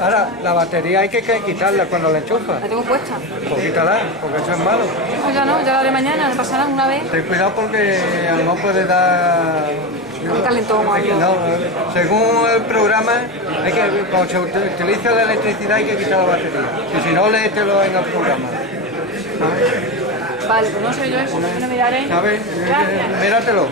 Ahora, la batería hay que quitarla cuando la enchufas. La tengo puesta. Pues quítala, porque eso es malo. No, ya no, ya la haré mañana, no pasa nada, una vez. Ten cuidado porque a lo mejor puede dar... Un calentón o algo. No, según el programa, hay que, cuando se utiliza la electricidad hay que quitar la batería. Y si no, léetelo en el programa. Vale, pues no sé yo eso, no me miraré. ¿Sabes? Gracias. Míratelo.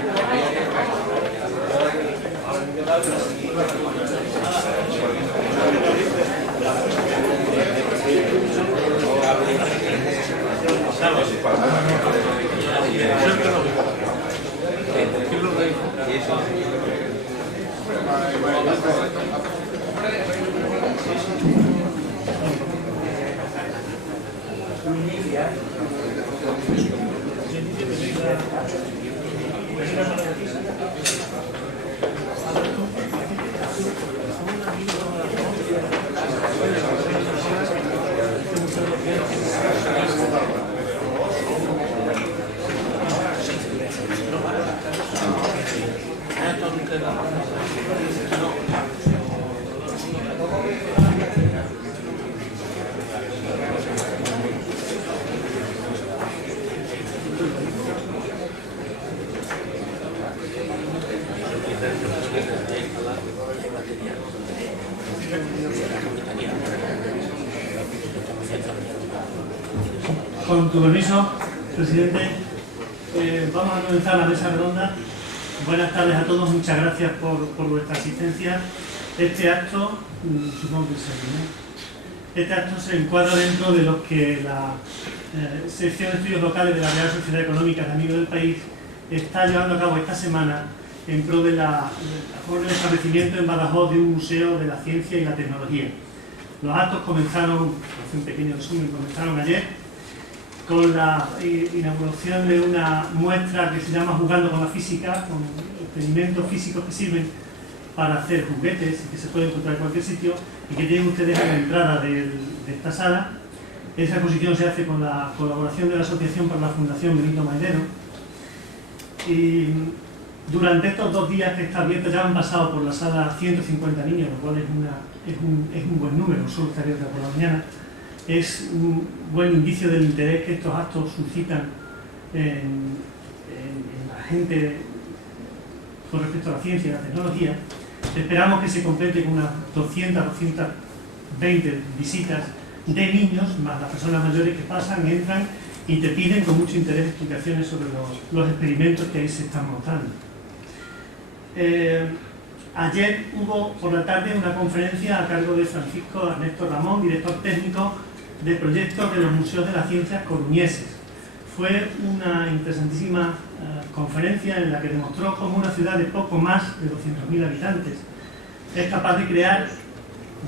Con tu permiso, presidente, vamos a comenzar la mesa redonda. Buenas tardes a todos, muchas gracias por vuestra asistencia. Este acto, supongo que este acto se encuadra dentro de lo que la sección de estudios locales de la Real Sociedad Económica de Amigos del País está llevando a cabo esta semana en pro de la favor del establecimiento en Badajoz de un museo de la ciencia y la tecnología. Los actos comenzaron, hace un pequeño resumen, comenzaron ayer con la inauguración de una muestra que se llama Jugando con la Física, con experimentos físicos que sirven para hacer juguetes y que se pueden encontrar en cualquier sitio y que tienen ustedes a la entrada de esta sala. Esa exposición se hace con la colaboración de la Asociación para la Fundación Benito Maidero. Y durante estos 2 días que está abierta ya han pasado por la sala 150 niños, lo cual es un buen número, solo está abierta por la mañana. Es un buen indicio del interés que estos actos suscitan en la gente con respecto a la ciencia y la tecnología. Esperamos que se complete con unas 200, 220 visitas de niños, más las personas mayores que pasan, entran y te piden con mucho interés explicaciones sobre los experimentos que ahí se están mostrando. Ayer hubo por la tarde una conferencia a cargo de Francisco Ernesto Ramón, director técnico de proyectos de los museos de las ciencias coruñeses. Fue una interesantísima conferencia en la que demostró cómo una ciudad de poco más de 200.000 habitantes es capaz de crear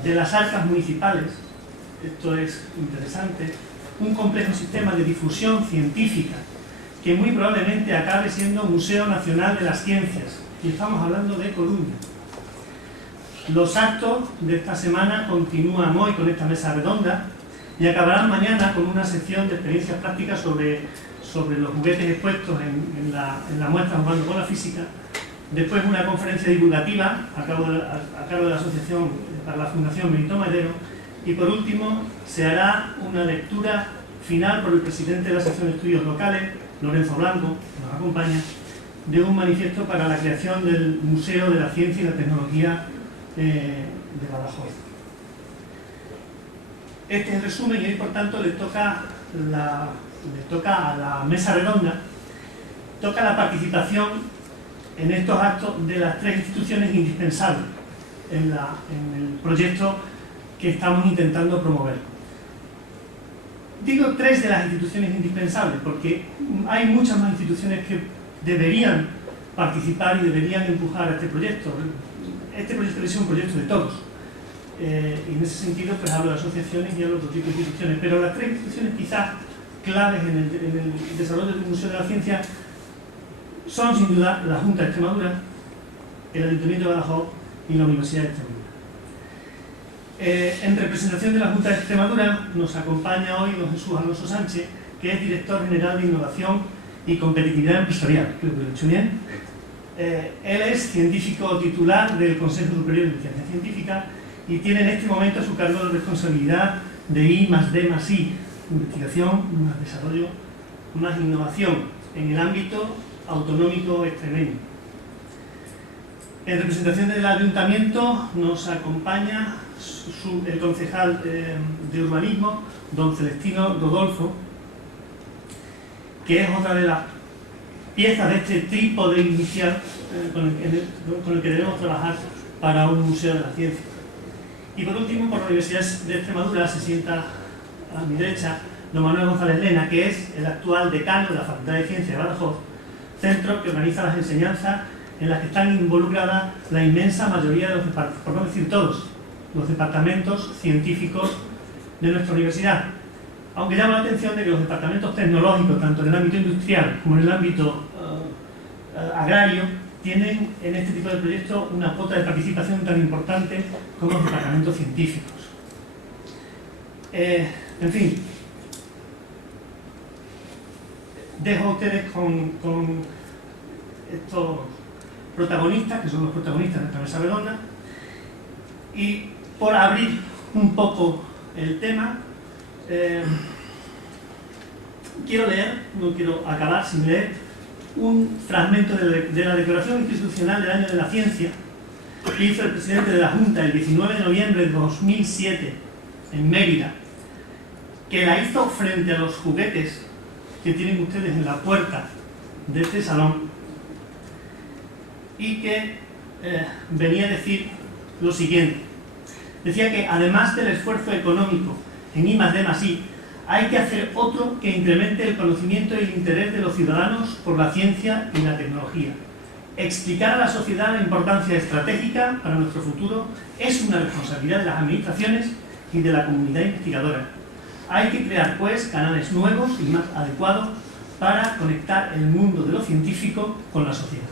de las arcas municipales, esto es interesante, un complejo sistema de difusión científica que muy probablemente acabe siendo Museo Nacional de las Ciencias, y estamos hablando de Coruña. Los actos de esta semana continúan hoy con esta mesa redonda y acabarán mañana con una sección de experiencias prácticas sobre los juguetes expuestos en la muestra Jugando con la Física. Después una conferencia divulgativa a cargo de la Asociación para la Fundación Benito Maidero. Y por último se hará una lectura final por el presidente de la sección de estudios locales, Lorenzo Blanco, que nos acompaña, de un manifiesto para la creación del Museo de la Ciencia y la Tecnología de Badajoz. Este es el resumen y hoy por tanto le toca a la mesa redonda, toca la participación en estos actos de las 3 instituciones indispensables en el proyecto que estamos intentando promover. Digo 3 de las instituciones indispensables porque hay muchas más instituciones que deberían participar y deberían empujar a este proyecto. Este proyecto debe ser un proyecto de todos. Y en ese sentido pues hablo de asociaciones y hablo de otro tipo de instituciones, pero las 3 instituciones quizás claves en el desarrollo del Museo de la Ciencia son sin duda la Junta de Extremadura, el Ayuntamiento de Badajoz y la Universidad de Extremadura. En representación de la Junta de Extremadura nos acompaña hoy don Jesús Alonso Sánchez, que es Director General de Innovación y Competitividad Empresarial, creo que lo he dicho bien. Él es científico titular del Consejo Superior de Ciencia Científica y tiene en este momento a su cargo la responsabilidad de I+D+I, investigación, más desarrollo, más innovación en el ámbito autonómico extremeño. En representación del Ayuntamiento nos acompaña el concejal de urbanismo, don Celestino Rodolfo, que es otra de las piezas de este trípode inicial con el que debemos trabajar para un museo de la ciencia. Y por último, por la Universidad de Extremadura se sienta a mi derecha don Manuel González Lena, que es el actual decano de la Facultad de Ciencias de Badajoz, centro que organiza las enseñanzas en las que están involucradas la inmensa mayoría de los departamentos, por no decir todos, los departamentos científicos de nuestra universidad. Aunque llama la atención de que los departamentos tecnológicos, tanto en el ámbito industrial como en el ámbito agrario, tienen en este tipo de proyectos una cuota de participación tan importante como los departamentos científicos. En fin, dejo a ustedes con estos protagonistas, que son los protagonistas de esta mesa redonda, y por abrir un poco el tema, quiero leer, no quiero acabar sin leer, un fragmento de la Declaración Institucional del Año de la Ciencia que hizo el presidente de la Junta el 19 de noviembre de 2007 en Mérida, que la hizo frente a los juguetes que tienen ustedes en la puerta de este salón, y que venía a decir lo siguiente. Decía que además del esfuerzo económico en I+D+I, hay que hacer otro que incremente el conocimiento y el interés de los ciudadanos por la ciencia y la tecnología. Explicar a la sociedad la importancia estratégica para nuestro futuro es una responsabilidad de las administraciones y de la comunidad investigadora. Hay que crear, pues, canales nuevos y más adecuados para conectar el mundo de lo científico con la sociedad.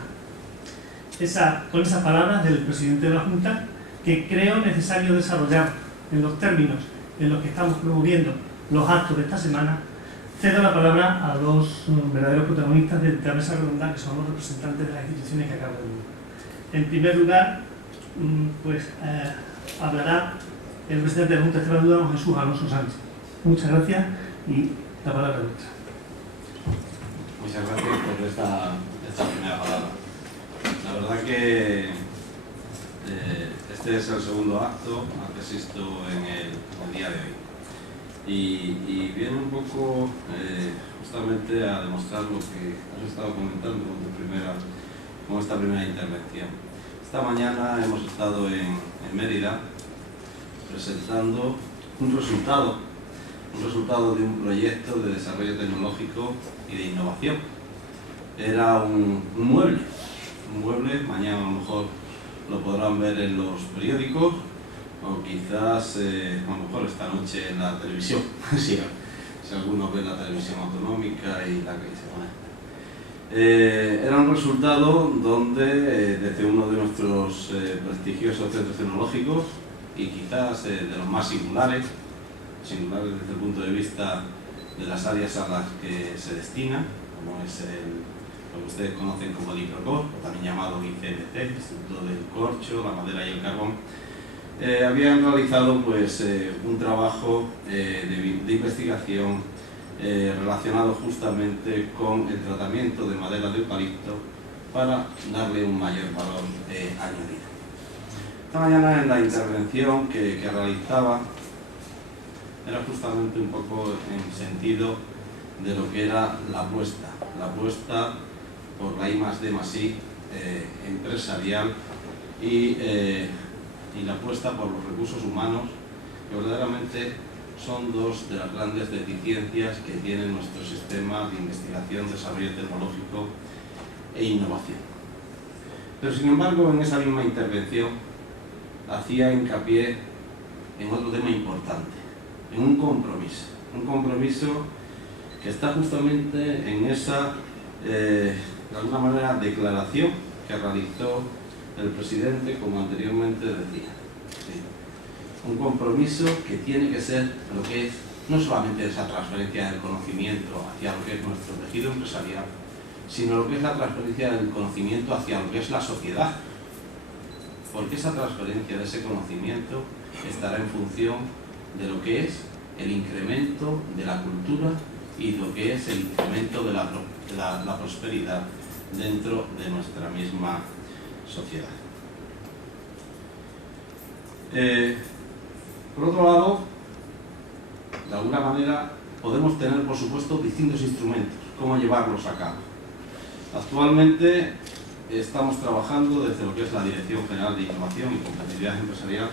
Con esas palabras del presidente de la Junta, que creo necesario desarrollar en los términos en los que estamos promoviendo los actos de esta semana, cedo la palabra a dos verdaderos protagonistas de la mesa redonda, que son los representantes de las instituciones que acabo de decir. En primer lugar, hablará el presidente de la Junta de Extremadura, don Jesús Alonso Sánchez. Muchas gracias y la palabra es vuestra. Muchas gracias por esta primera palabra. La verdad que este es el segundo acto al que asisto en el día de hoy. Y viene un poco justamente a demostrar lo que has estado comentando con esta primera intervención. Esta mañana hemos estado en Mérida presentando un resultado de un proyecto de desarrollo tecnológico y de innovación. Era un mueble, mañana a lo mejor lo podrán ver en los periódicos, o quizás a lo mejor esta noche en la televisión, si algunos ven la televisión autonómica y la que se pone. Era un resultado donde desde uno de nuestros prestigiosos centros tecnológicos, y quizás de los más singulares desde el punto de vista de las áreas a las que se destina, como es lo que ustedes conocen como el IPROCOR, también llamado ICMT, Instituto del Corcho, la Madera y el Carbón, habían realizado un trabajo de investigación relacionado justamente con el tratamiento de madera de eucalipto para darle un mayor valor añadido. Esta mañana en la intervención que realizaba era justamente un poco en sentido de lo que era la apuesta por la I+D+I empresarial y la apuesta por los recursos humanos, que verdaderamente son dos de las grandes deficiencias que tiene nuestro sistema de investigación, desarrollo tecnológico e innovación. Pero sin embargo, en esa misma intervención hacía hincapié en otro tema importante, en un compromiso que está justamente en esa, de alguna manera, declaración que realizó el presidente, como anteriormente decía. Sí. Un compromiso que tiene que ser lo que es, no solamente esa transferencia del conocimiento hacia lo que es nuestro tejido empresarial, sino lo que es la transferencia del conocimiento hacia lo que es la sociedad. Porque esa transferencia de ese conocimiento estará en función de lo que es el incremento de la cultura y lo que es el incremento de la prosperidad dentro de nuestra misma sociedad. Por otro lado, de alguna manera podemos tener, por supuesto, distintos instrumentos, cómo llevarlos a cabo. Actualmente estamos trabajando desde lo que es la Dirección General de Innovación y Competitividad Empresarial,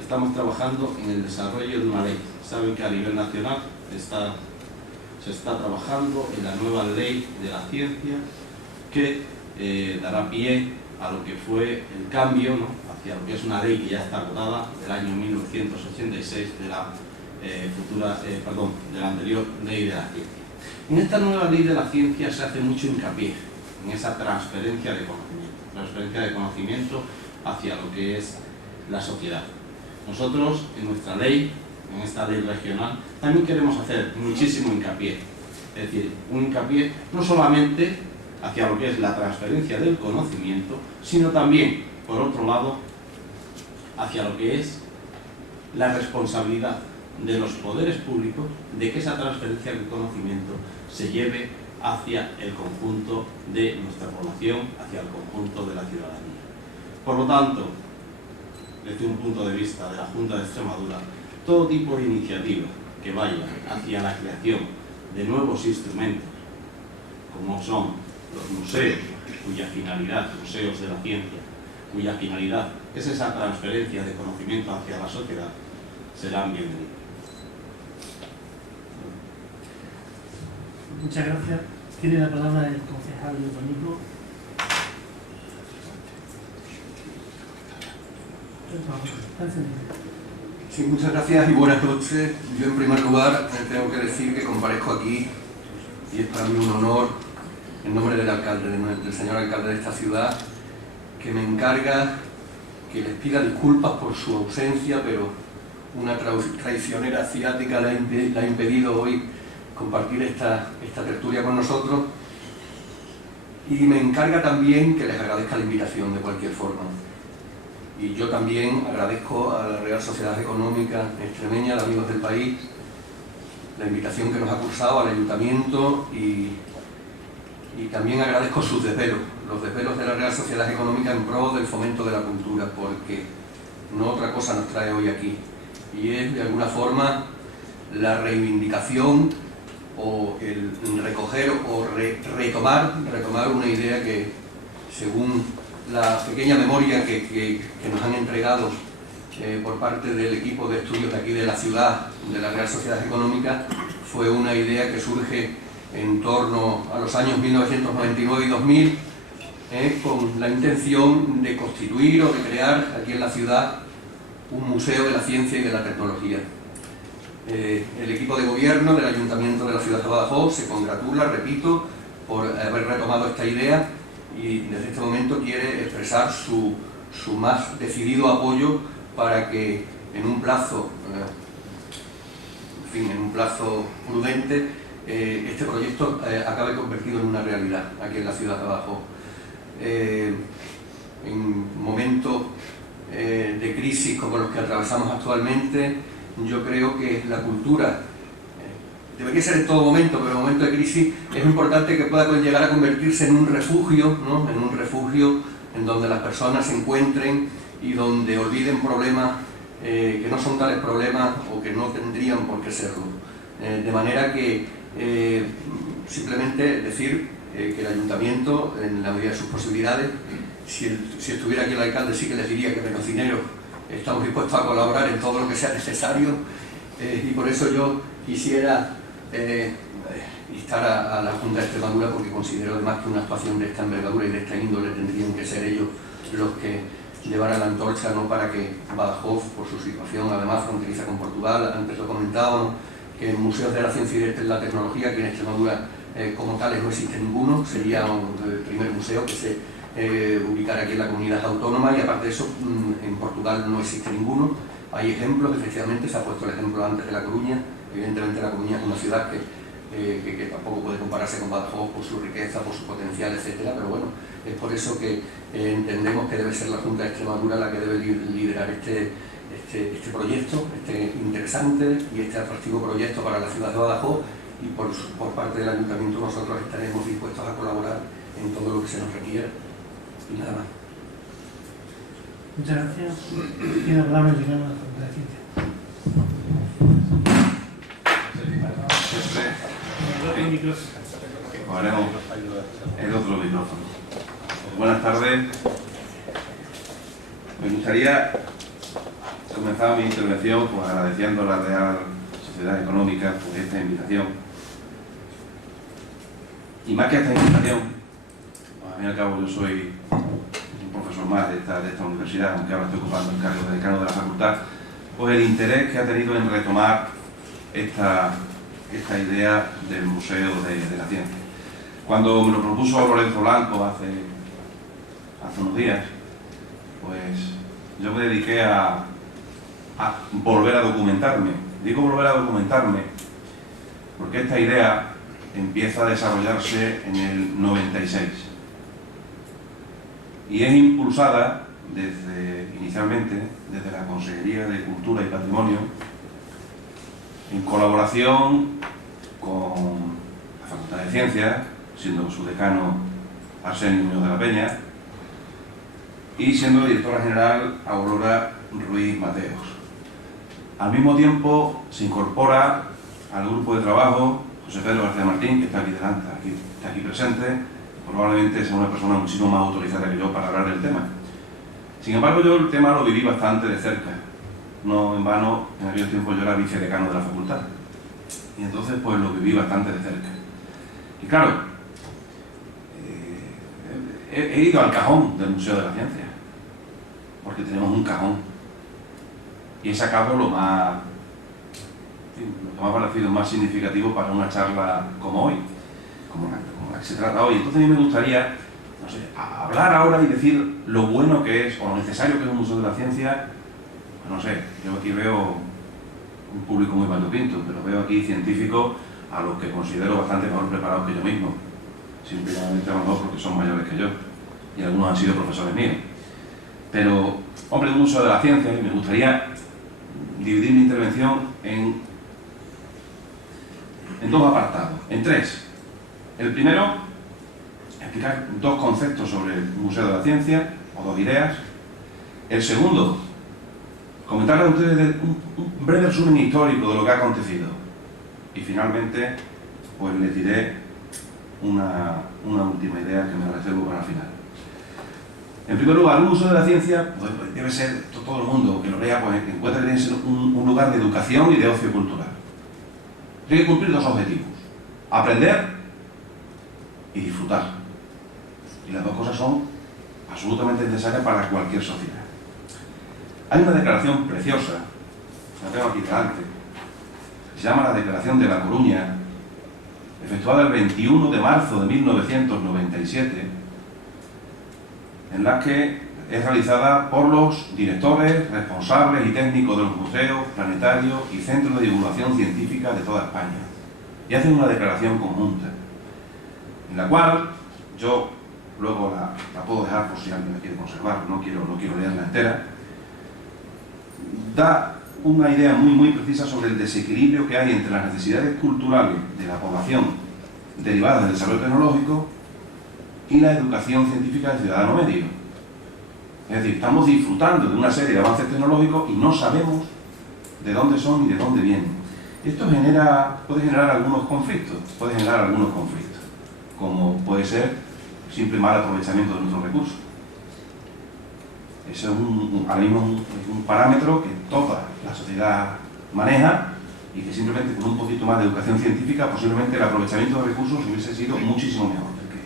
estamos trabajando en el desarrollo de una ley. Saben que a nivel nacional se está trabajando en la nueva ley de la ciencia que dará pie a lo que fue el cambio, ¿no?, hacia lo que es una ley que ya está agotada del año 1986 de la anterior ley de la ciencia. En esta nueva ley de la ciencia se hace mucho hincapié en esa transferencia de conocimiento hacia lo que es la sociedad. Nosotros, en nuestra ley, en esta ley regional, también queremos hacer muchísimo hincapié, es decir, un hincapié no solamente hacia lo que es la transferencia del conocimiento, sino también, por otro lado, hacia lo que es la responsabilidad de los poderes públicos de que esa transferencia del conocimiento se lleve hacia el conjunto de nuestra población, hacia el conjunto de la ciudadanía. Por lo tanto, desde un punto de vista de la Junta de Extremadura, todo tipo de iniciativa que vaya hacia la creación de nuevos instrumentos, como son los museos, cuya finalidad, museos de la ciencia, cuya finalidad es esa transferencia de conocimiento hacia la sociedad, serán bienvenidos. Muchas gracias. Tiene la palabra el concejal urbanismo. Sí, muchas gracias y buenas noches. Yo, en primer lugar, tengo que decir que comparezco aquí y es para mí un honor, en nombre del alcalde, del señor alcalde de esta ciudad, que me encarga que les pida disculpas por su ausencia, pero una traicionera asiática le ha impedido hoy compartir esta tertulia con nosotros, y me encarga también que les agradezca la invitación de cualquier forma. Y yo también agradezco a la Real Sociedad Económica Extremeña, de Amigos del País, la invitación que nos ha cursado al Ayuntamiento, y también agradezco sus desvelos, los desvelos de la Real Sociedad Económica en pro del fomento de la cultura, porque no otra cosa nos trae hoy aquí, y es de alguna forma la reivindicación o el recoger o retomar una idea que, según la pequeña memoria que nos han entregado por parte del equipo de estudios de aquí de la ciudad, de la Real Sociedad Económica, fue una idea que surge en torno a los años 1999 y 2000, con la intención de constituir o de crear aquí en la ciudad un museo de la ciencia y de la tecnología. El equipo de gobierno del Ayuntamiento de la ciudad de Badajoz se congratula, repito, por haber retomado esta idea, y desde este momento quiere expresar su más decidido apoyo para que en un plazo, prudente, este proyecto acabe convertido en una realidad aquí en la ciudad de Badajoz. En momentos de crisis como los que atravesamos actualmente, yo creo que la cultura debería ser en todo momento, pero en momentos de crisis es importante que pueda llegar a convertirse en un refugio, ¿no?, en un refugio en donde las personas se encuentren y donde olviden problemas que no son tales problemas o que no tendrían por qué serlo. De manera que simplemente decir que el Ayuntamiento, en la medida de sus posibilidades, si estuviera aquí el alcalde, sí que les diría que menos dinero, estamos dispuestos a colaborar en todo lo que sea necesario, y por eso yo quisiera instar a la Junta de Extremadura, porque considero además que una actuación de esta envergadura y de esta índole tendrían que ser ellos los que llevaran la antorcha, no para que Badajoz, por su situación además fronteriza con Portugal, antes lo comentábamos, que en museos de la ciencia y de la tecnología, que en Extremadura como tales no existe ninguno, sería el primer museo que se ubicara aquí en la comunidad autónoma, y aparte de eso en Portugal no existe ninguno. Hay ejemplos, efectivamente, se ha puesto el ejemplo antes de La Coruña. Evidentemente La Coruña es una ciudad que tampoco puede compararse con Badajoz por su riqueza, por su potencial, etcétera, pero bueno, es por eso que entendemos que debe ser la Junta de Extremadura la que debe liderar este este proyecto, este interesante y este atractivo proyecto para la ciudad de Badajoz, y por parte del Ayuntamiento nosotros estaremos dispuestos a colaborar en todo lo que se nos requiera. Y nada más. Muchas gracias. Tiene la palabra el decano de la Facultad de Ciencias. Haremos el otro micrófono. Buenas tardes. Me gustaría comenzar mi intervención pues, agradeciendo a la Real Sociedad Económica por esta invitación. Y más que esta invitación, pues, al fin y al cabo yo soy un profesor más de esta universidad, aunque ahora estoy ocupando el cargo de decano de la facultad, pues el interés que ha tenido en retomar esta idea del Museo de la Ciencia. Cuando me lo propuso Lorenzo Blanco hace unos días, pues yo me dediqué a volver a documentarme. Digo volver a documentarme porque esta idea empieza a desarrollarse en el 96 y es impulsada inicialmente desde la Consejería de Cultura y Patrimonio en colaboración con la Facultad de Ciencias, siendo su decano Arsenio Muñoz de la Peña, y siendo directora general Aurora Ruiz Mateos. Al mismo tiempo se incorpora al grupo de trabajo José Pedro García Martín, que está aquí delante, está aquí presente, probablemente sea una persona muchísimo más autorizada que yo para hablar del tema. Sin embargo, yo el tema lo viví bastante de cerca. No en vano, en aquellos tiempos yo era vicedecano de la facultad. Y entonces pues lo viví bastante de cerca. Y claro, he ido al cajón del Museo de la Ciencia, porque tenemos un cajón. Y he sacado lo que me ha parecido más significativo para una charla como hoy, como la que se trata hoy. Entonces a mí me gustaría, no sé, hablar ahora y decir lo bueno que es, o lo necesario que es un Museo de la Ciencia. No sé, yo aquí veo un público muy variopinto, pero veo aquí científicos a los que considero bastante mejor preparados que yo mismo. Simplemente a lo mejor porque son mayores que yo, y algunos han sido profesores míos. Pero, hombre, un Museo de la Ciencia, y me gustaría dividir mi intervención en dos apartados, en tres. El primero, explicar dos conceptos sobre el Museo de la Ciencia, o dos ideas. El segundo, comentarles a ustedes un breve resumen histórico de lo que ha acontecido. Y finalmente, pues les diré una última idea que me reservo para el final. En primer lugar, un Museo de la Ciencia pues, debe ser, todo el mundo que lo vea, pues encuentra que debe ser un lugar de educación y de ocio cultural. Tiene que cumplir dos objetivos: aprender y disfrutar. Y las dos cosas son absolutamente necesarias para cualquier sociedad. Hay una declaración preciosa, la tengo aquí delante, se llama la Declaración de La Coruña, efectuada el 21 de marzo de 1997, en la que es realizada por los directores, responsables y técnicos de los museos, planetarios y centros de divulgación científica de toda España. Y hacen una declaración conjunta, en la cual yo luego la puedo dejar por si alguien la quiere conservar, no quiero leerla entera. Da una idea muy precisa sobre el desequilibrio que hay entre las necesidades culturales de la población derivadas del desarrollo tecnológico y la educación científica del ciudadano medio. Es decir, estamos disfrutando de una serie de avances tecnológicos y no sabemos de dónde son y de dónde vienen. Esto puede generar algunos conflictos, como puede ser simple mal aprovechamiento de nuestros recursos. Eso es ahora mismo un parámetro que toda la sociedad maneja y que simplemente con un poquito más de educación científica posiblemente el aprovechamiento de recursos hubiese sido muchísimo mejor del que es.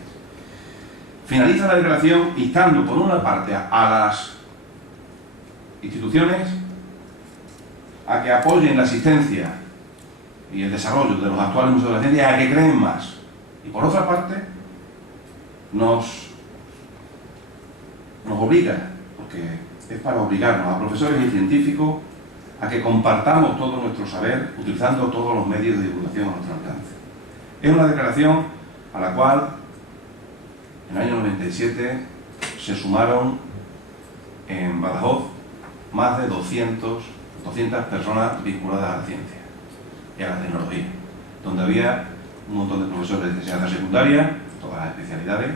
Finaliza la declaración instando por una parte a las instituciones a que apoyen la existencia y el desarrollo de los actuales museos de la ciencia y a que creen más. Y por otra parte nos obliga, porque es para obligarnos a profesores y científicos a que compartamos todo nuestro saber utilizando todos los medios de divulgación a nuestro alcance. Es una declaración a la cual en el año 97 se sumaron en Badajoz más de 200 personas vinculadas a la ciencia y a la tecnología, donde había un montón de profesores de enseñanza secundaria, todas las especialidades,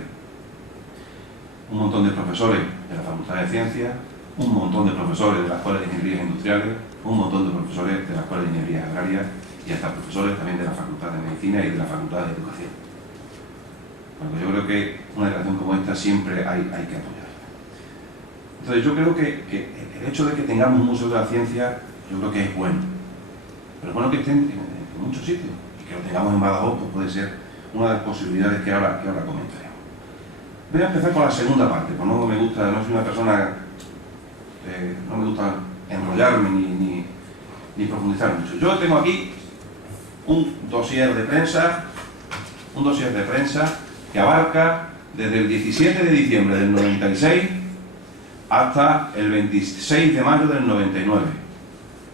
un montón de profesores de la Facultad de Ciencias, un montón de profesores de la Escuela de Ingenierías Industriales, un montón de profesores de la Escuela de Ingenierías Agrarias y hasta profesores también de la Facultad de Medicina y de la Facultad de Educación. Porque yo creo que una declaración como esta siempre hay que apoyarla. Entonces yo creo que el hecho de que tengamos un museo de la ciencia, yo creo que es bueno. Pero es bueno que estén en muchos sitios y que lo tengamos en Badajoz, pues puede ser una de las posibilidades que ahora comentaremos. Voy a empezar con la segunda parte, pues no me gusta, no soy una persona, no me gusta enrollarme ni profundizar mucho. Yo tengo aquí un dossier de prensa que abarca desde el 17 de diciembre del 96 hasta el 26 de mayo del 99.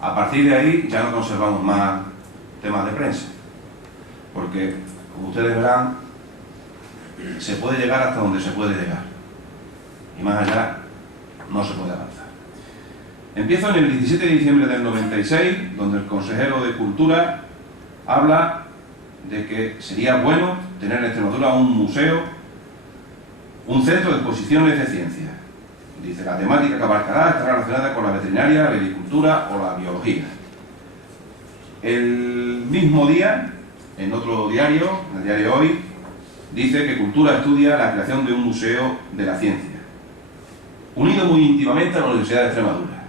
A partir de ahí ya no conservamos más temas de prensa, porque, como ustedes verán, se puede llegar hasta donde se puede llegar, y más allá no se puede avanzar. Empiezo en el 17 de diciembre del 96, donde el consejero de Cultura habla de que sería bueno tener en Extremadura un museo, un centro de exposiciones de ciencia. Dice, la temática que abarcará estará relacionada con la veterinaria, la agricultura o la biología. El mismo día, en otro diario, en el diario Hoy, dice que Cultura estudia la creación de un museo de la ciencia, unido muy íntimamente a la Universidad de Extremadura.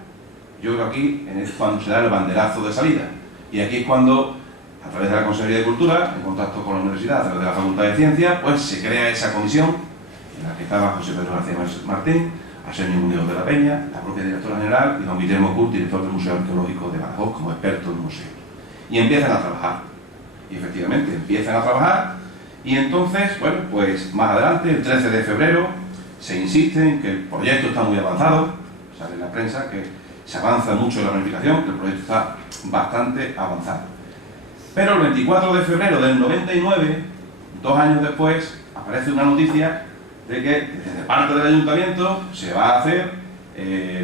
Yo creo que aquí es cuando se da el banderazo de salida, y aquí es cuando, a través de la Consejería de Cultura, en contacto con la universidad, a través de la Facultad de Ciencias, pues se crea esa comisión, en la que estaba José Pedro García Martín, Arsenio Muñoz de la Peña, la propia directora general, y don Guillermo Curt, director del Museo Arqueológico de Badajoz, como experto en museo. Y empiezan a trabajar. Y efectivamente, empiezan a trabajar, y entonces, bueno, pues más adelante, el 13 de febrero, se insiste en que el proyecto está muy avanzado, sale en la prensa que se avanza mucho en la planificación, que el proyecto está bastante avanzado. Pero el 24 de febrero del 99, 2 años después, aparece una noticia de que desde parte del ayuntamiento se va a hacer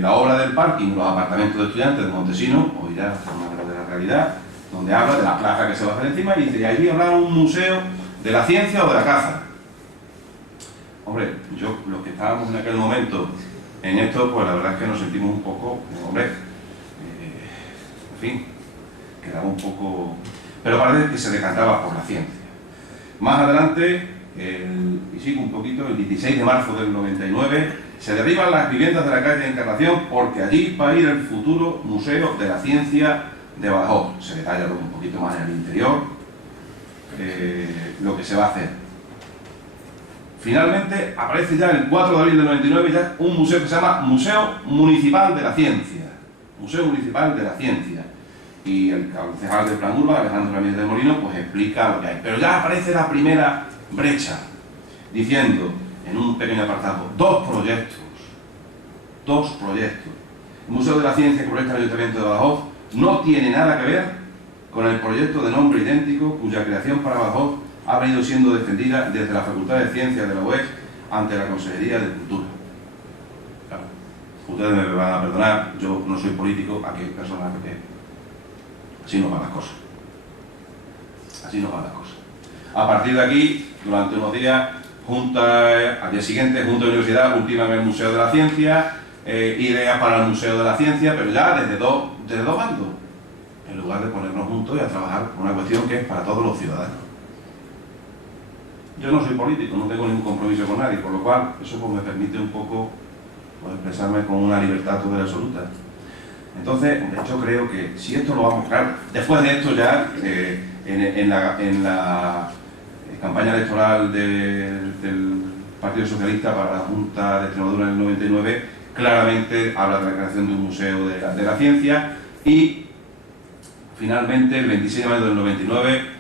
la obra del parking, los apartamentos de estudiantes de Montesino, hoy ya forma de la realidad, donde habla de la plaza que se va a hacer encima y dice, y allí habrá un museo de la ciencia o de la caza. Hombre, yo, los que estábamos en aquel momento en esto, pues la verdad es que nos sentimos un poco, hombre, en fin, quedaba un poco... Pero parece que se decantaba por la ciencia. Más adelante, y sigo un poquito, el 16 de marzo del 99, se derriban las viviendas de la calle Encarnación porque allí va a ir el futuro Museo de la Ciencia de Badajoz. Se detalla un poquito más en el interior lo que se va a hacer. Finalmente aparece ya el 4 de abril del 99 ya un museo que se llama Museo Municipal de la Ciencia. Museo Municipal de la Ciencia. Y el concejal de Plan Urba, Alejandro Ramírez de Molino, pues explica lo que hay. Pero ya aparece la primera brecha, diciendo en un pequeño apartado, dos proyectos. El Museo de la Ciencia que proyecta el Ayuntamiento de Badajoz no tiene nada que ver con el proyecto de nombre idéntico cuya creación para Badajoz ha venido siendo defendida desde la Facultad de Ciencias de la UES ante la Consejería de Cultura. Claro, ustedes me van a perdonar, yo no soy político, aquí hay personas que así no van las cosas. Así no van las cosas. A partir de aquí, durante unos días, al día siguiente, Junta de Universidad ultiman el Museo de la Ciencia, ideas para el Museo de la Ciencia, pero ya desde dos bandos, en lugar de ponernos juntos y a trabajar por una cuestión que es para todos los ciudadanos. Yo no soy político, no tengo ningún compromiso con nadie, por lo cual eso pues, me permite un poco pues, expresarme con una libertad total y absoluta. Entonces, yo creo que si esto lo vamos a mostrar, después de esto ya, en la campaña electoral del Partido Socialista para la Junta de Extremadura en el 99, claramente habla de la creación de un museo de la ciencia y finalmente el 26 de mayo del 99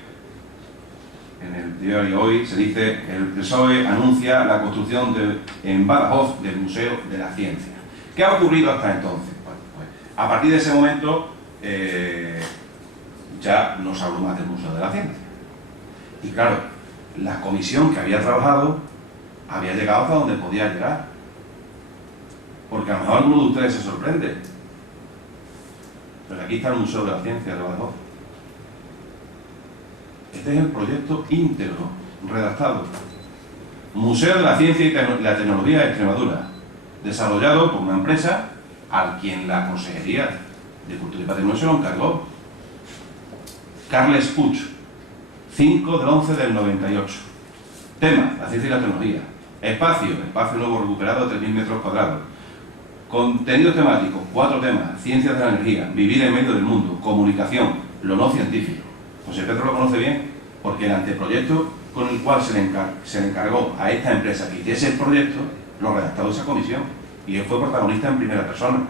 en el diario Hoy se dice el PSOE anuncia la construcción en Badajoz del Museo de la Ciencia. ¿Qué ha ocurrido hasta entonces? Bueno, pues, a partir de ese momento ya no se habló más del Museo de la Ciencia. Y claro, la comisión que había trabajado había llegado hasta donde podía llegar. Porque a lo mejor alguno de ustedes se sorprende. Pero aquí está el Museo de la Ciencia de Badajoz. Este es el proyecto íntegro, redactado. Museo de la Ciencia y la Tecnología de Extremadura, desarrollado por una empresa a quien la Consejería de Cultura y Patrimonio se lo encargó. Carles Puig, 5/11/98. Tema, la ciencia y la tecnología. Espacio nuevo recuperado de 3.000 metros cuadrados. Contenidos temáticos, 4 temas: ciencias de la energía, vivir en medio del mundo, comunicación, lo no científico. José Pedro lo conoce bien, porque el anteproyecto con el cual se le encargó a esta empresa que hiciese el proyecto, lo redactó esa comisión, y él fue protagonista en primera persona.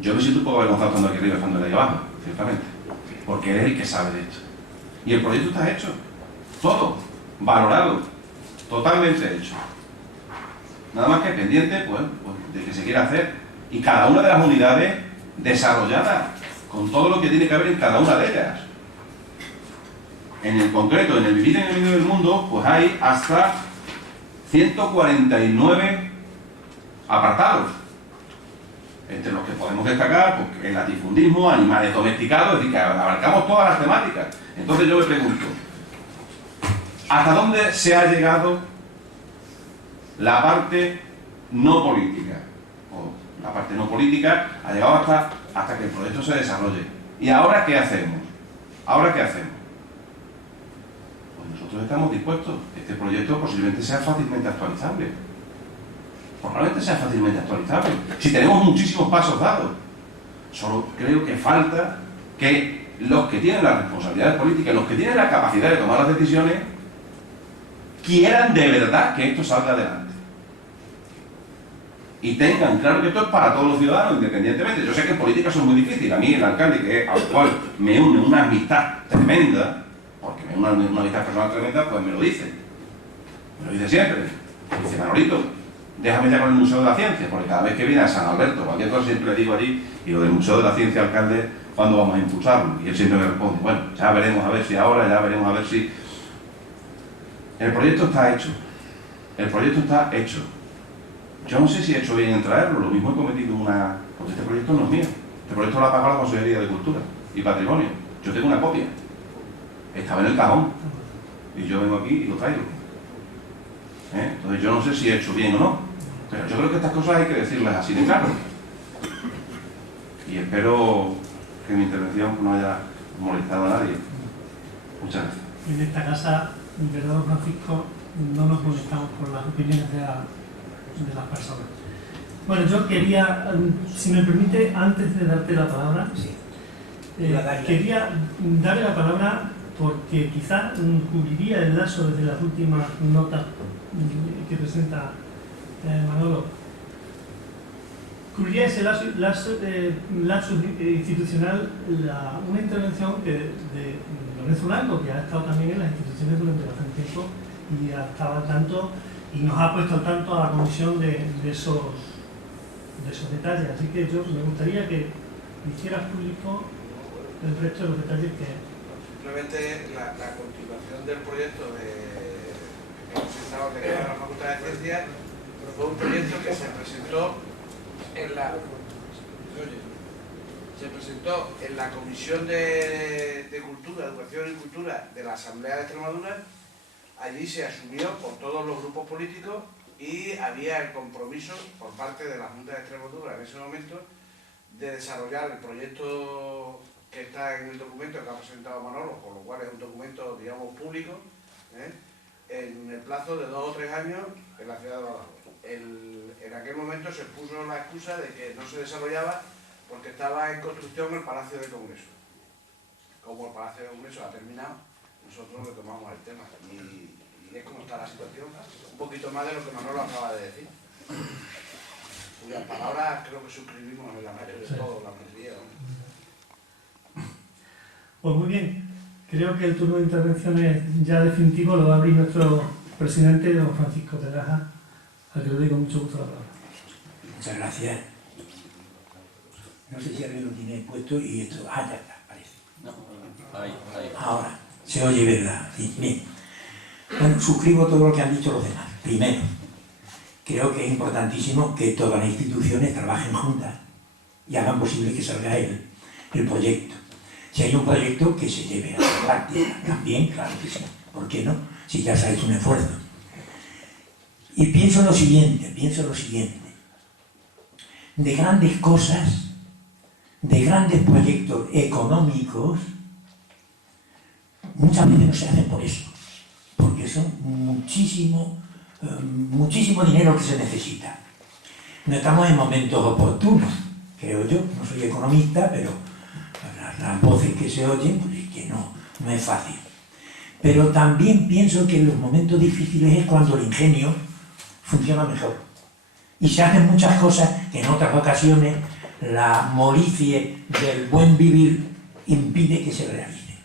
Yo me siento un poco avergonzado estando aquí arriba, estando ahí abajo, ciertamente, porque él es el que sabe de esto. Y el proyecto está hecho, todo, valorado, totalmente hecho. Nada más que pendiente, pues, de que se quiera hacer. Y cada una de las unidades desarrolladas, con todo lo que tiene que haber en cada una de ellas. En el concreto, en el vivir en el medio del mundo, pues hay hasta 149 apartados, entre los que podemos destacar pues, el latifundismo, animales domesticados, es decir, que abarcamos todas las temáticas. Entonces yo me pregunto, ¿hasta dónde se ha llegado la parte no política? O la parte no política ha llegado hasta que el proyecto se desarrolle. ¿Y ahora qué hacemos? ¿Ahora qué hacemos? Pues nosotros estamos dispuestos. Este proyecto posiblemente sea fácilmente actualizable. Probablemente sea fácilmente actualizable. Si tenemos muchísimos pasos dados. Solo creo que falta que los que tienen las responsabilidades políticas, los que tienen la capacidad de tomar las decisiones, quieran de verdad que esto salga adelante. Y tengan claro que esto es para todos los ciudadanos, independientemente. Yo sé que en política son muy difíciles. A mí, el alcalde, al cual me une una amistad tremenda, porque me une una amistad personal tremenda, pues me lo dice. Me lo dice siempre. Me dice, Manolito, déjame ya con el Museo de la Ciencia, porque cada vez que viene a San Alberto, cualquier cosa siempre le digo allí, y lo del Museo de la Ciencia, alcalde, ¿cuándo vamos a impulsarlo? Y él siempre me responde, bueno, ya veremos a ver si ahora, ya veremos a ver si... El proyecto está hecho. El proyecto está hecho. Yo no sé si he hecho bien en traerlo, lo mismo he cometido una... Porque este proyecto no es mío. Este proyecto lo ha pagado la Consejería de Cultura y Patrimonio. Yo tengo una copia. Estaba en el cajón. Y yo vengo aquí y lo traigo. Entonces yo no sé si he hecho bien o no. Pero yo creo que estas cosas hay que decirlas así de claro. Y espero que mi intervención no haya molestado a nadie. Muchas gracias. En esta casa, ¿verdad, don Francisco? No nos molestamos por las opiniones de las personas. Bueno, yo quería, si me permite, antes de darte la palabra, quería darle la palabra porque quizá cubriría el lazo desde las últimas notas que presenta Manolo. Cubriría ese lazo institucional una intervención de Lorenzo Blanco, que ha estado también en las instituciones durante bastante tiempo y ha estado al tanto y nos ha puesto al tanto a la comisión de esos detalles. Así que yo me gustaría que hicieras público el resto de los detalles que... Simplemente la continuación del proyecto que presentaba la Facultad de Ciencias fue un proyecto que se presentó en la Comisión de Cultura, Educación y Cultura de la Asamblea de Extremadura. Allí se asumió por todos los grupos políticos y había el compromiso por parte de la Junta de Extremadura en ese momento de desarrollar el proyecto que está en el documento que ha presentado Manolo, con lo cual es un documento, digamos, público, en el plazo de 2 o 3 años en la ciudad de Badajoz. En aquel momento se puso la excusa de que no se desarrollaba porque estaba en construcción el Palacio de Congreso. Como el Palacio de Congreso ha terminado, nosotros retomamos el tema y es como está la situación, un poquito más de lo que Manolo acaba de decir. Cuyas palabras creo que suscribimos en la mayoría de todos, la mayoría, ¿no? Pues muy bien, creo que el turno de intervenciones ya definitivo lo va a abrir nuestro presidente, don Francisco Teraja, al que le doy con mucho gusto la palabra. Muchas gracias. No sé si alguien lo tiene puesto y esto... Ah, ya está, parece. No, ahí. Ahora, se oye, ¿verdad? Sí, bien. Bueno, suscribo todo lo que han dicho los demás. Primero, creo que es importantísimo que todas las instituciones trabajen juntas. y hagan posible que salga el proyecto. Si hay un proyecto que se lleve a la práctica, también, claro que sí. ¿Por qué no? Si ya se ha hecho un esfuerzo. Y pienso lo siguiente. De grandes cosas, de grandes proyectos económicos, muchas veces no se hacen por eso. Porque son muchísimo dinero que se necesita. No estamos en momentos oportunos, creo yo. No soy economista, pero las voces que se oyen, pues es que no es fácil. Pero también pienso que en los momentos difíciles es cuando el ingenio funciona mejor. Y se hacen muchas cosas que en otras ocasiones la molicie del buen vivir impide que se realicen.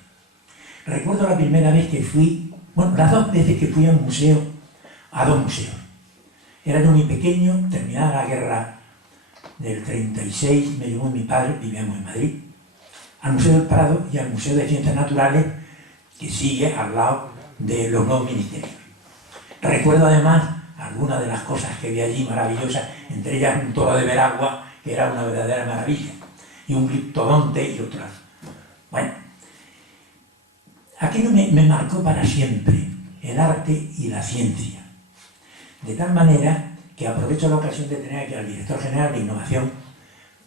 Recuerdo la primera vez que fui, las 2 veces que fui a un museo, a 2 museos. Era yo muy pequeño, terminada la guerra del 36, me llevó mi padre, vivíamos en Madrid, al Museo del Prado y al Museo de Ciencias Naturales, que sigue al lado de los nuevos ministerios. Recuerdo además algunas de las cosas que vi allí maravillosas, entre ellas un toro de Veragua, que era una verdadera maravilla, y un gliptodonte y otras. Bueno, aquello me marcó para siempre, el arte y la ciencia. De tal manera que aprovecho la ocasión de tener aquí al director general de Innovación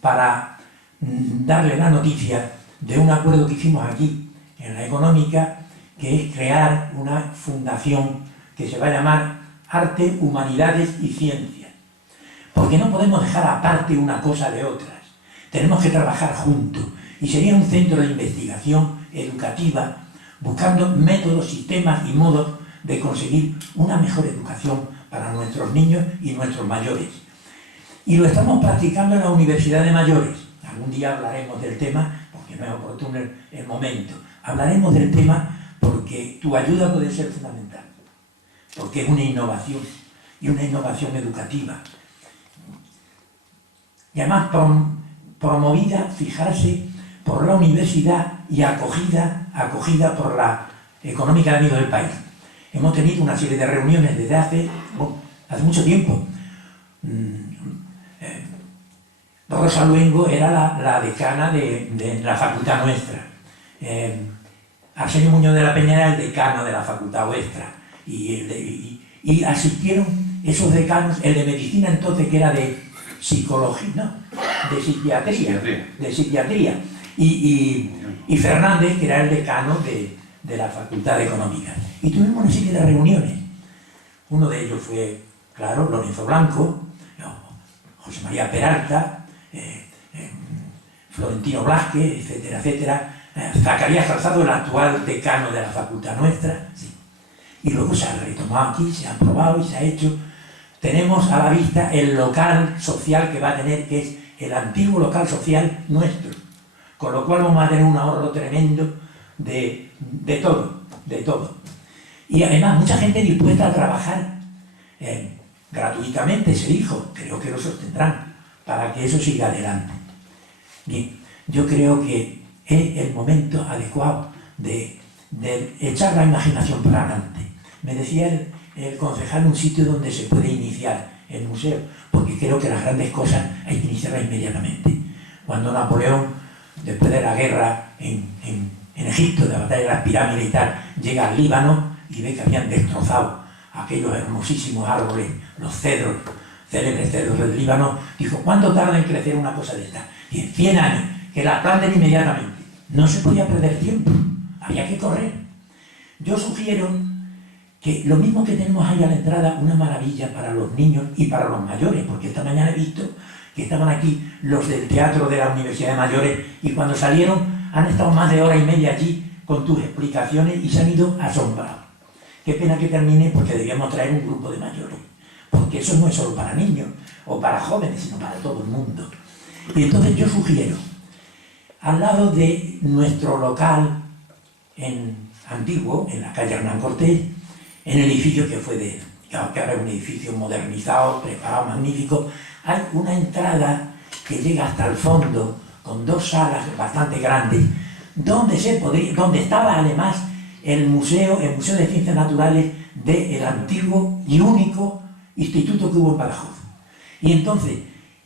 para darle la noticia de un acuerdo que hicimos aquí en la Económica, que es crear una fundación que se va a llamar Arte, Humanidades y Ciencia. Porque no podemos dejar aparte una cosa de otras. Tenemos que trabajar juntos. Y sería un centro de investigación educativa, buscando métodos, sistemas y modos de conseguir una mejor educación para nuestros niños y nuestros mayores. Y lo estamos practicando en la Universidad de Mayores. Algún día hablaremos del tema, porque no es oportuno el momento. Hablaremos del tema porque tu ayuda puede ser fundamental. Porque es una innovación, y una innovación educativa. Y además promovida, fijarse, por la universidad y acogida por la Económica de Amigos del País. Hemos tenido una serie de reuniones desde hace mucho tiempo. Rosa Luengo era la decana de la facultad nuestra. Arsenio Muñoz de la Peña era el decano de la facultad vuestra. Y asistieron esos decanos, el de medicina entonces, que era de psicología, no, de psiquiatría. Y Fernández, que era el decano de la facultad de Económicas. Y tuvimos una serie de reuniones. Uno de ellos fue, claro, Lorenzo Blanco, José María Peralta, Florentino Blasque, etcétera, etcétera. Zacarías Calzado, el actual decano de la facultad nuestra. Sí. Y luego se ha retomado aquí, se ha aprobado y se ha hecho. Tenemos a la vista el local social que va a tener, que es el antiguo local social nuestro. Con lo cual vamos a tener un ahorro tremendo de todo. Y además mucha gente dispuesta a trabajar gratuitamente, se dijo, creo que lo sostendrán, para que eso siga adelante. Bien, yo creo que es el momento adecuado de echar la imaginación para adelante. Me decía el concejal un sitio donde se puede iniciar el museo, porque creo que las grandes cosas hay que iniciarlas inmediatamente. Cuando Napoleón, después de la guerra en Egipto, de la batalla de las pirámides y tal, llega al Líbano y ve que habían destrozado aquellos hermosísimos árboles, los cedros, célebres cedros del Líbano, dijo, ¿cuánto tarda en crecer una cosa de esta? 100 años, que la planten inmediatamente. No se podía perder tiempo, había que correr. Yo sugiero que lo mismo que tenemos ahí a la entrada, una maravilla para los niños y para los mayores, porque esta mañana he visto que estaban aquí los del teatro de la Universidad de Mayores y cuando salieron han estado más de hora y media allí con tus explicaciones y se han ido asombrados. Qué pena que termine, porque debíamos traer un grupo de mayores, porque eso no es solo para niños o para jóvenes, sino para todo el mundo. Y entonces yo sugiero, al lado de nuestro local antiguo, en la calle Hernán Cortés, en el edificio que fue que ahora es un edificio modernizado, preparado, magnífico, hay una entrada que llega hasta el fondo, con 2 salas bastante grandes, donde estaba además el Museo de Ciencias Naturales del antiguo y único instituto que hubo en Badajoz. Y entonces,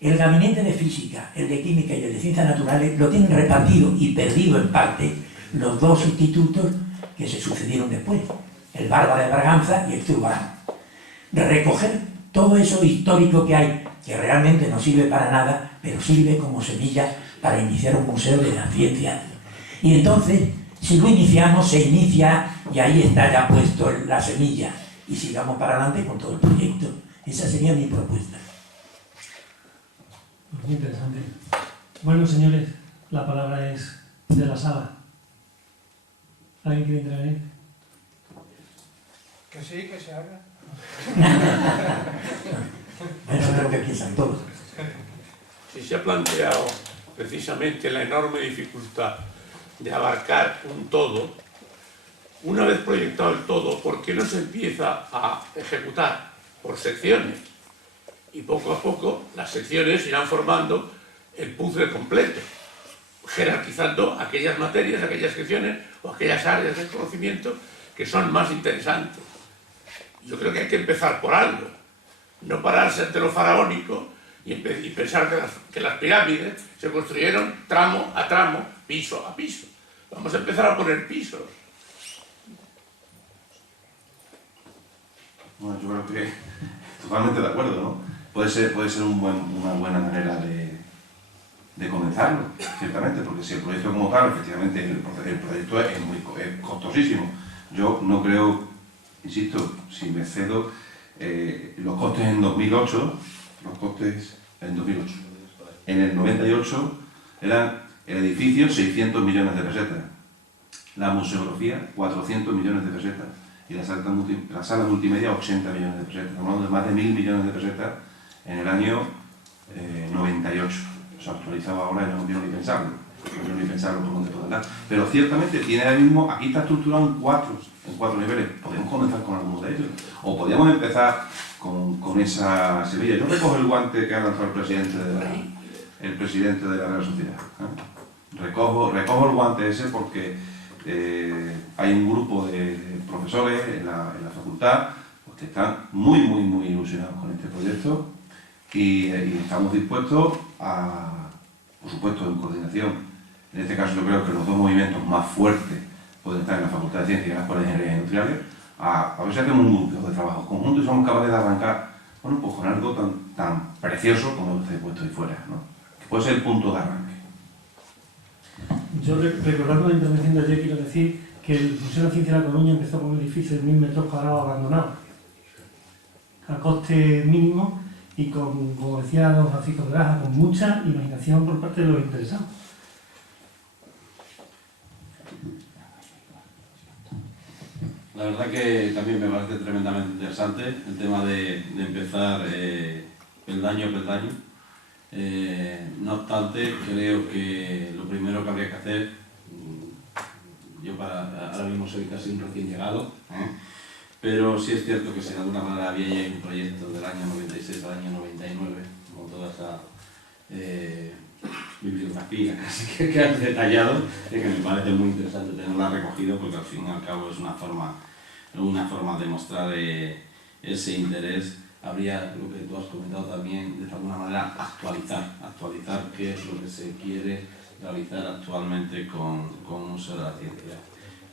El gabinete de física, el de química y el de ciencias naturales lo tienen repartido y perdido en parte los dos institutos que se sucedieron después, el Barba de Braganza y el Zurbarán. Recoger todo eso histórico que hay, que realmente no sirve para nada, pero sirve como semilla para iniciar un museo de la ciencia. Y entonces, si lo iniciamos, se inicia y ahí está ya puesto la semilla. Y sigamos para adelante con todo el proyecto. Esa sería mi propuesta. Muy interesante. Bueno, señores, la palabra es de la sala. ¿Alguien quiere intervenir? Que sí, que se haga. Eso es lo que piensan todos. Si se ha planteado precisamente la enorme dificultad de abarcar un todo, una vez proyectado el todo, ¿por qué no se empieza a ejecutar por secciones? Y poco a poco las secciones irán formando el puzzle completo, jerarquizando aquellas materias, aquellas secciones o aquellas áreas del conocimiento que son más interesantes. Yo creo que hay que empezar por algo, no pararse ante lo faraónico y pensar que las pirámides se construyeron tramo a tramo, piso a piso. Vamos a empezar a poner pisos. Bueno, yo creo que totalmente de acuerdo, ¿no? Puede ser una buena manera de comenzarlo, ciertamente, porque si el proyecto como tal, efectivamente, el proyecto es costosísimo. Yo no creo, insisto, si me cedo, los costes en 2008, en el 98 eran el edificio 600 millones de pesetas, la museografía 400 millones de pesetas y la sala multimedia 80 millones de pesetas. Estamos hablando de más de 1.000 millones de pesetas en el año 98. Se ha actualizado ahora y no quiero ni pensarlo. No quiero ni pensarlo por dónde puede andar. Pero ciertamente tiene ahora mismo, aquí está estructurado en cuatro niveles. Podemos comenzar con algunos de ellos. O podríamos empezar con esa Sevilla. Yo recojo el guante que ha lanzado el presidente de la Real Sociedad. Recojo el guante ese porque hay un grupo de profesores en la facultad pues, que están muy ilusionados con este proyecto y estamos dispuestos a, por supuesto, en coordinación. En este caso yo creo que los dos movimientos más fuertes pueden estar en la Facultad de Ciencias y en la Escuela de Ingeniería Industriales, a ver si hacemos un grupo de trabajo conjunto y somos capaces de arrancar, bueno, pues con algo tan precioso como lo que he puesto ahí fuera, ¿no? Que puede ser el punto de arranque. Yo, recordando la intervención de ayer, quiero decir que el Museo de la Ciencia de La Coruña empezó con un edificio de 1.000 metros cuadrados abandonado, a coste mínimo y con, como decía don Francisco de Graja, con mucha imaginación por parte de los interesados. La verdad que también me parece tremendamente interesante el tema de empezar peldaño a peldaño. No obstante, creo que lo primero que habría que hacer, yo ahora mismo soy casi un recién llegado, pero sí es cierto que si de alguna manera había ya un proyecto del año 96 al año 99, como toda esa bibliografía casi que has detallado, que me parece muy interesante tenerla recogido porque al fin y al cabo es una forma de mostrar ese interés. Habría, lo que tú has comentado también, de alguna manera actualizar qué es lo que se quiere realizar actualmente con un Museo de la Ciencia.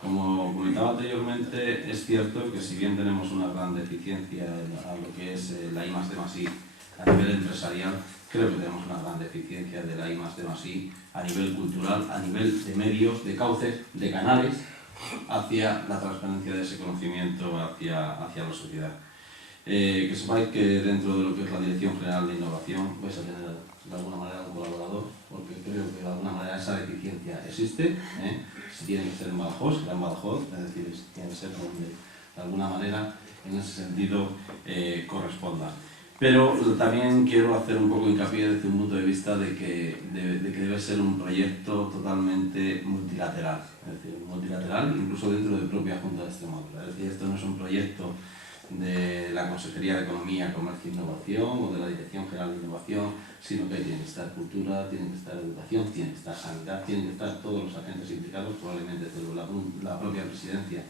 Como comentaba anteriormente, es cierto que si bien tenemos una gran deficiencia a lo que es la I+D+I a nivel empresarial, creo que tenemos una gran deficiencia de la I+D+I a nivel cultural, a nivel de medios, de cauces, de canales, hacia la transferencia de ese conocimiento hacia la sociedad. Que sepáis que dentro de lo que es la Dirección General de Innovación vais a tener de alguna manera un colaborador, porque creo que de alguna manera esa deficiencia existe. Si tiene que ser en Badajoz, será en Badajoz, es decir, tiene que ser donde de alguna manera en ese sentido corresponda. Pero también quiero hacer un poco hincapié desde un punto de vista de que debe ser un proyecto totalmente multilateral, es decir, multilateral incluso dentro de la propia Junta de Extremadura. Es decir, esto no es un proyecto de la Consejería de Economía, Comercio e Innovación o de la Dirección General de Innovación, sino que tiene que estar cultura, tiene que estar educación, tiene que estar sanidad, tienen que estar todos los agentes implicados, probablemente desde la propia presidencia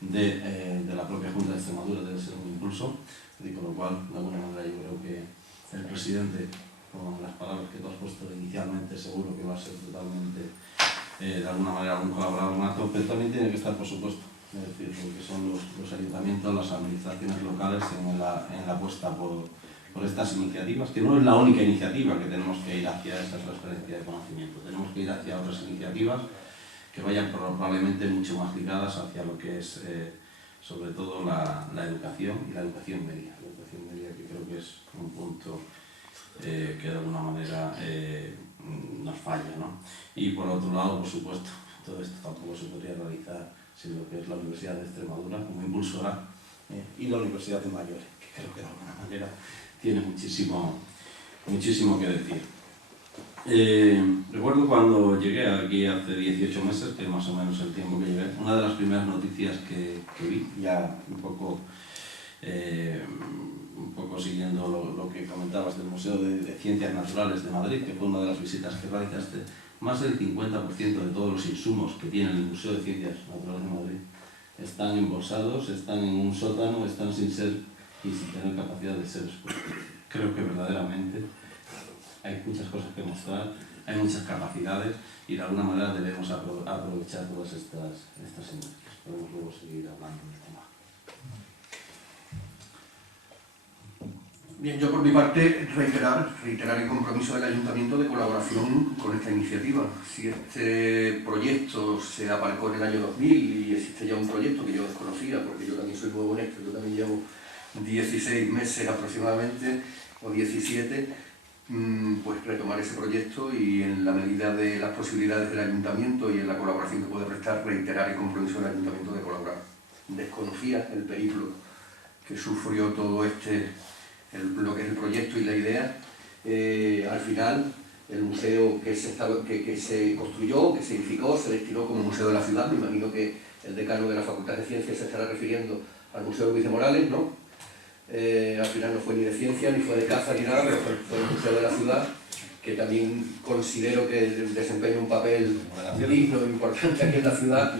de la propia Junta de Extremadura debe ser un impulso, y con lo cual, de alguna manera, yo creo que el presidente con las palabras que tú has puesto inicialmente, seguro que va a ser totalmente, de alguna manera, un colaborador nato, pero también tiene que estar, por supuesto, es decir, porque son los ayuntamientos, las administraciones locales en la apuesta por estas iniciativas, que no es la única iniciativa que tenemos que ir hacia esa transferencia de conocimiento, tenemos que ir hacia otras iniciativas que vayan probablemente mucho más ligadas hacia lo que es, sobre todo, la educación y la educación media. La educación media, que creo que es un punto que de alguna manera nos falla, ¿no? Y por otro lado, por supuesto, todo esto tampoco se podría realizar sin lo que es la Universidad de Extremadura como impulsora y la Universidad de Mayores, que creo que de alguna manera tiene muchísimo que decir. Recuerdo cuando llegué aquí hace 18 meses, que es más o menos el tiempo que llegué, una de las primeras noticias que vi, ya un poco siguiendo lo que comentabas del Museo de Ciencias Naturales de Madrid, que fue una de las visitas que realizaste, más del 50% de todos los insumos que tiene el Museo de Ciencias Naturales de Madrid están embolsados, están en un sótano, están sin tener capacidad de ser expuestos. Creo que verdaderamente hay muchas cosas que mostrar, hay muchas capacidades y de alguna manera debemos aprovechar todas estas sinergias. Podemos luego seguir hablando del tema. Bien, yo por mi parte reiterar el compromiso del Ayuntamiento de colaboración con esta iniciativa. Si este proyecto se aparcó en el año 2000 y existe ya un proyecto que yo desconocía, porque yo también soy nuevo en esto, yo también llevo 16 meses aproximadamente, o 17, pues retomar ese proyecto y en la medida de las posibilidades del Ayuntamiento y en la colaboración que puede prestar, reiterar el compromiso del Ayuntamiento de colaborar. Desconocía el periplo que sufrió todo lo que es el proyecto y la idea. Al final, el museo que se construyó, que se edificó, se destinó como museo de la ciudad. Me imagino que el decano de la Facultad de Ciencias se estará refiriendo al Museo Luis de Morales, ¿no? Al final no fue ni de ciencia, ni fue de caza, ni nada, pero fue el museo de la ciudad, que también considero que desempeña un papel digno e importante aquí en la ciudad.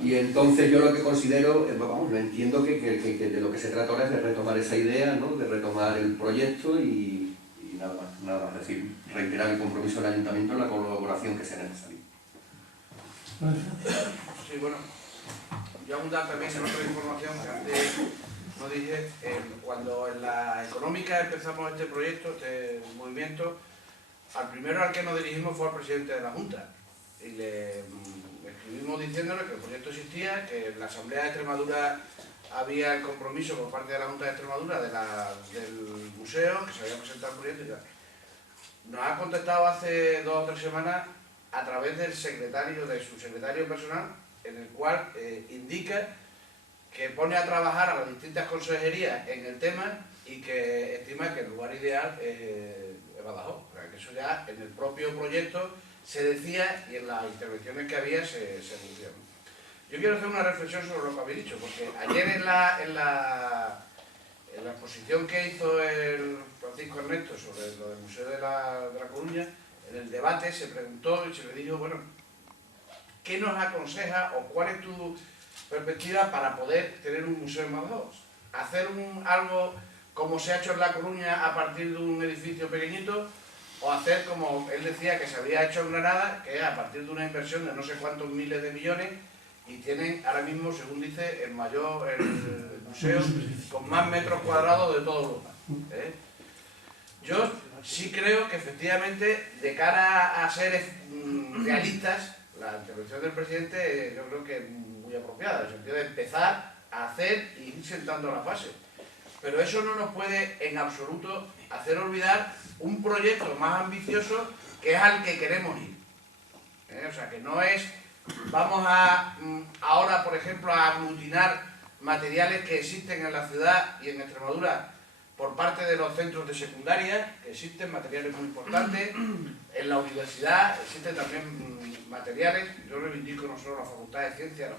Y entonces yo lo que considero, entiendo que de lo que se trata ahora es de retomar esa idea, ¿no? De retomar el proyecto y nada más, es decir, reiterar el compromiso del Ayuntamiento en la colaboración que sea necesaria. Sí, bueno, yo abundar también en otra información que antes no dije, cuando en la económica empezamos este proyecto, este movimiento, al primero al que nos dirigimos fue al presidente de la Junta y le escribimos diciéndole que el proyecto existía, que en la Asamblea de Extremadura había el compromiso por parte de la Junta de Extremadura del museo, que se había presentado el proyecto y tal. Nos ha contestado hace 2 o 3 semanas a través del secretario, de su secretario personal, en el cual indica que pone a trabajar a las distintas consejerías en el tema y que estima que el lugar ideal es Badajoz. O sea, que eso ya en el propio proyecto se decía y en las intervenciones que había se anunció. Yo quiero hacer una reflexión sobre lo que habéis dicho, porque ayer en la exposición que hizo el Francisco Ernesto sobre lo del Museo de la Coruña, en el debate se preguntó y se le dijo, bueno, ¿qué nos aconseja o cuál es tu perspectiva para poder tener un museo en Badajoz? ¿Hacer algo como se ha hecho en La Coruña a partir de un edificio pequeñito o hacer como él decía que se había hecho en Granada, que es a partir de una inversión de no sé cuántos miles de millones y tienen ahora mismo, según dice, el museo con más metros cuadrados de toda Europa? Yo sí creo que efectivamente, de cara a ser realistas, la intervención del presidente yo creo que es muy apropiada, en el sentido de empezar a hacer y ir sentando la base. Pero eso no nos puede en absoluto hacer olvidar un proyecto más ambicioso que es al que queremos ir. O sea, que no es, vamos ahora, por ejemplo, a aglutinar materiales que existen en la ciudad y en Extremadura por parte de los centros de secundaria, que existen materiales muy importantes. En la universidad existen también materiales. Yo reivindico no solo la Facultad de Ciencias,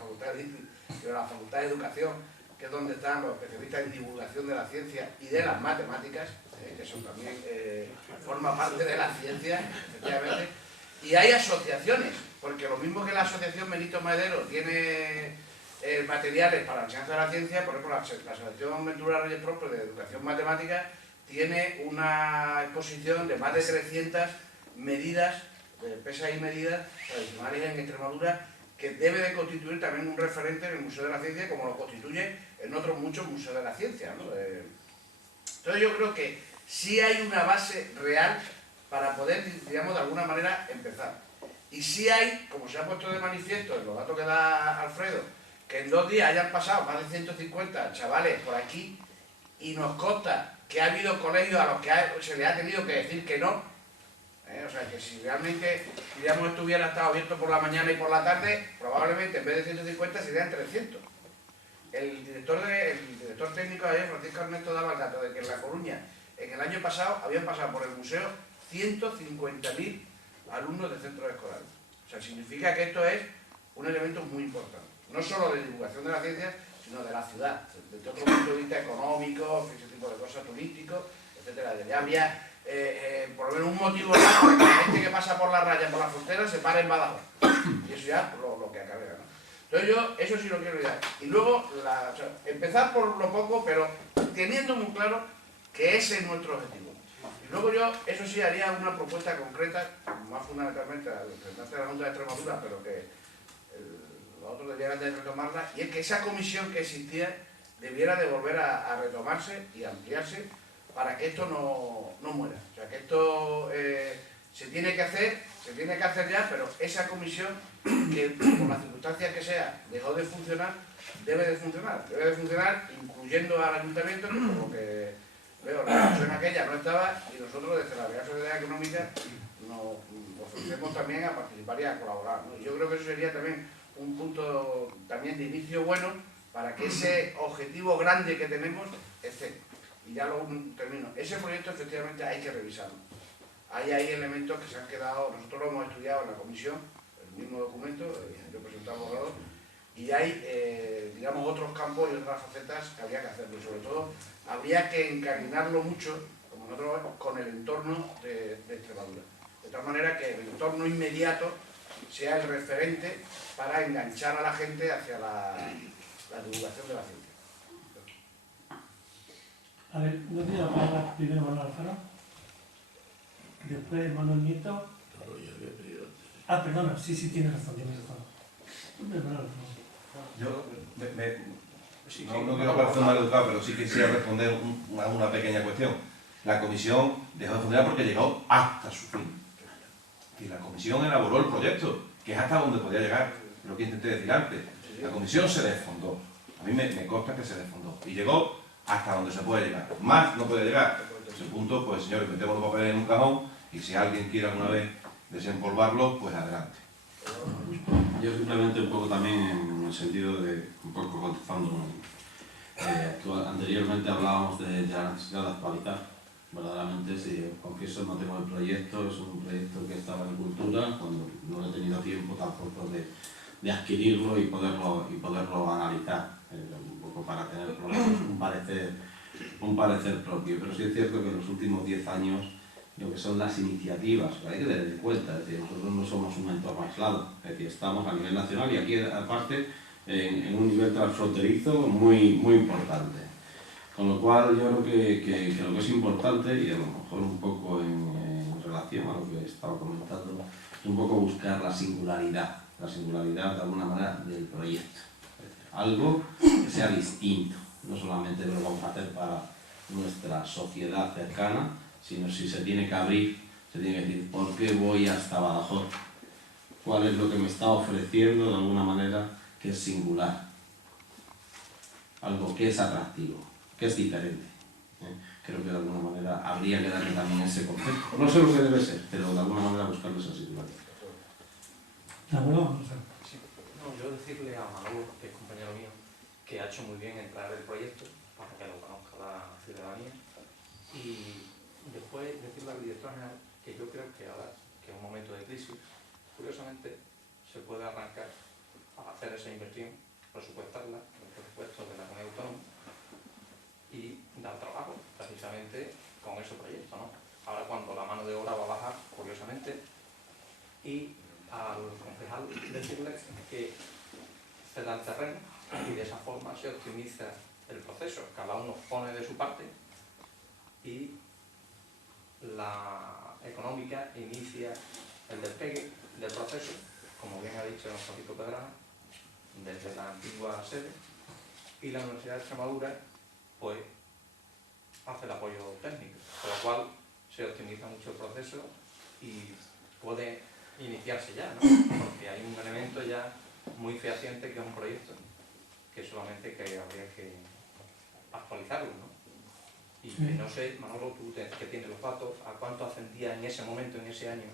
sino la Facultad de Educación, que es donde están los especialistas en divulgación de la ciencia y de las matemáticas, que eso también forma parte de la ciencia, efectivamente. Y hay asociaciones, porque lo mismo que la Asociación Benito Madero tiene materiales para la enseñanza de la ciencia, por ejemplo, la Asociación Ventura Reyes Propio de Educación Matemática tiene una exposición de más de 300 medidas, pesas y medidas tradicionales en Extremadura, que debe de constituir también un referente en el Museo de la Ciencia, como lo constituye en otros muchos museos de la ciencia, ¿no? Entonces yo creo que sí hay una base real para poder, digamos, de alguna manera empezar. Y sí hay, como se ha puesto de manifiesto en los datos que da Alfredo, que en 2 días hayan pasado más de 150 chavales por aquí, y nos consta que ha habido colegios a los que se les ha tenido que decir que no. O sea, que si realmente, digamos, esto hubiera estado abierto por la mañana y por la tarde, probablemente en vez de 150 serían 300. El director técnico de ayer, Francisco Ernesto, daba el dato de que en La Coruña, en el año pasado, habían pasado por el museo 150.000 alumnos de centros escolares. O sea, significa que esto es un elemento muy importante. No solo de divulgación de la ciencia, sino de la ciudad, desde otro punto de vista económico, ese tipo de cosas, turísticos, etcétera. Ya habría por lo menos un motivo para que la gente que pasa por la raya, por la frontera, se pare en Badajoz. Y eso ya lo que acarrea, ¿no? Entonces yo eso sí lo quiero dar. Y luego, empezar por lo poco, pero teniendo muy claro que ese es nuestro objetivo. Y luego yo, eso sí, haría una propuesta concreta, más fundamentalmente al representante de la Junta de Extremadura, pero que los otros debieran de retomarla, y es que esa comisión que existía debiera de volver a retomarse y ampliarse para que esto no muera. O sea, que esto se tiene que hacer ya, pero esa comisión, que por las circunstancias que sea, dejó de funcionar, debe de funcionar incluyendo al ayuntamiento, que por lo que veo, la comisión aquella no estaba, y nosotros desde la Real Sociedad Económica nos ofrecemos también a participar y a colaborar, ¿no? Y yo creo que eso sería también un punto también de inicio bueno para que ese objetivo grande que tenemos esté. Y ya lo termino. Ese proyecto efectivamente hay que revisarlo. Ahí hay elementos que se han quedado, nosotros lo hemos estudiado en la comisión, el mismo documento, yo presentaba al borrador, y hay, digamos, otros campos y otras facetas que habría que hacerlo. Y sobre todo, habría que encardinarlo mucho, como nosotros vemos, con el entorno de Extremadura. De tal manera que el entorno inmediato sea el referente para enganchar a la gente hacia la divulgación de la ciencia. A ver, no tiene la palabra primero Manuel Alfaro, después Manuel Nieto. Ah, perdona, sí, tiene razón, tiene razón. Yo no quiero parecer mal educado, pero sí quisiera responder a una pequeña cuestión. La comisión dejó de funcionar porque llegó hasta su fin. Y la comisión elaboró el proyecto, que es hasta donde podía llegar, lo que intenté decir antes. La comisión se desfondó. A mí me consta que se desfondó. Y llegó hasta donde se puede llegar. Más no puede llegar. Ese punto, pues señores, metemos los papeles en un cajón y si alguien quiere alguna vez desempolvarlo, pues adelante. Yo simplemente un poco también en el sentido de, un poco contestando, anteriormente hablábamos de la necesidad de actualizar. Verdaderamente, si confieso, no tengo el proyecto, es un proyecto que estaba en cultura, cuando no he tenido tiempo tampoco de adquirirlo y poderlo analizar, un poco para tener un parecer propio. Pero sí es cierto que en los últimos 10 años, lo que son las iniciativas, hay que tener en cuenta, es decir, nosotros no somos un entorno aislado, es decir, estamos a nivel nacional y aquí aparte en un nivel transfronterizo muy importante. Con lo cual yo creo que lo que es importante, y a lo mejor un poco en relación a lo que estaba comentando, es un poco buscar la singularidad de alguna manera del proyecto. Es decir, algo que sea distinto, no solamente lo vamos a hacer para nuestra sociedad cercana, sino si se tiene que abrir, se tiene que decir, ¿por qué voy hasta Badajoz? ¿Cuál es lo que me está ofreciendo de alguna manera que es singular? Algo que es atractivo, que es diferente. Creo que de alguna manera habría que darle también ese concepto. No sé lo que debe ser, pero de alguna manera buscarlo esa singularidad. Yo decirle a Manolo, que es compañero mío, que ha hecho muy bien en traer el proyecto para que lo conozca la ciudadanía, y después decirle al director general que yo creo que ahora, que es un momento de crisis, curiosamente se puede arrancar a hacer esa inversión, presupuestarla, el presupuesto de la comunidad autónoma, y dar trabajo precisamente con ese proyecto, ¿no? Ahora cuando la mano de obra va a bajar, curiosamente, y al concejal decirle que se da el terreno y de esa forma se optimiza el proceso, cada uno pone de su parte y la económica inicia el despegue del proceso, como bien ha dicho don Francisco Pedrana, desde la antigua sede, y la Universidad de Extremadura pues hace el apoyo técnico, con lo cual se optimiza mucho el proceso y puede iniciarse ya, ¿no? Porque hay un elemento ya muy fehaciente que es un proyecto que solamente que habría que actualizarlo, ¿no? Y que no sé, Manolo, tú que tienes los datos, ¿a cuánto ascendía en ese momento, en ese año,